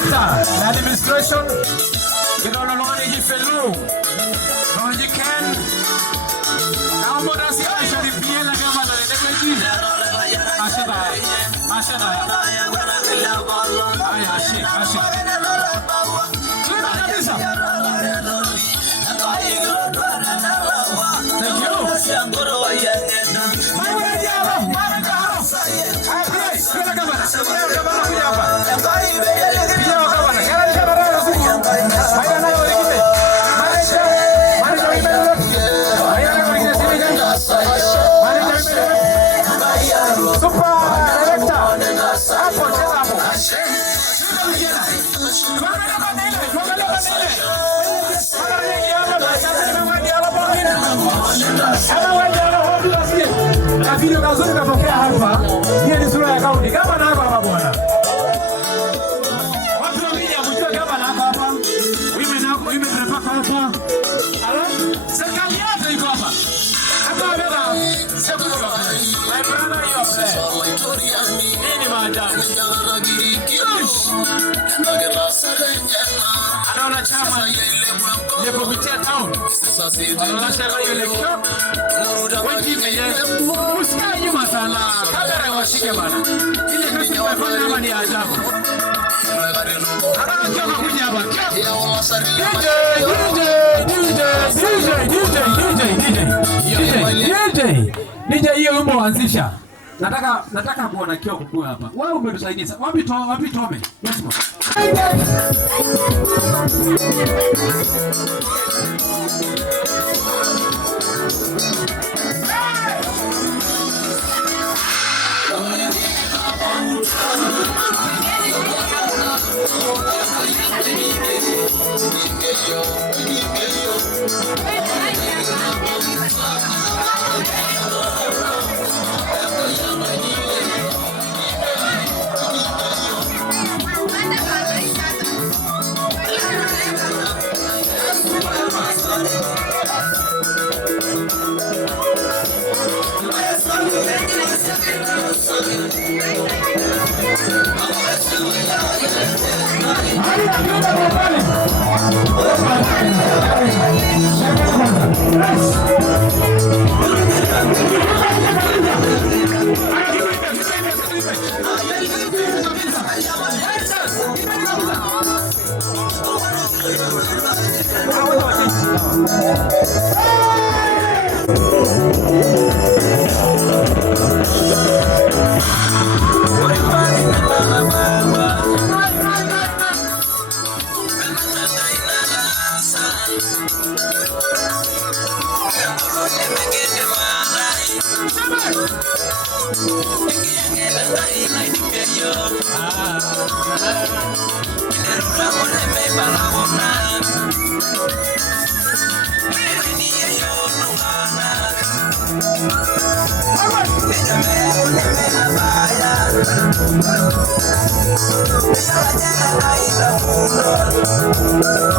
Administration, you don't know what you feel. No, you can. How about us? I should be here like I'm going video kazuri katokea hapa. Hii ni sura ya kaunti. Kama na hapa bwana. Watu wengine kujua kama na hapa. Women tunapaka hapa. Ala? kupitia town. Wanalasha ile lekyo. Wengine usikae nyuma sana. Kamera washike bana. Ile kazi tunafanya hapa ni ajabu. Haraka kuja hapa. DJ hiyo wimbo anzisha. Nataka kuona kio kukua hapa. Wewe umetusaidia. Wapi Tome? Yes ma. Bye.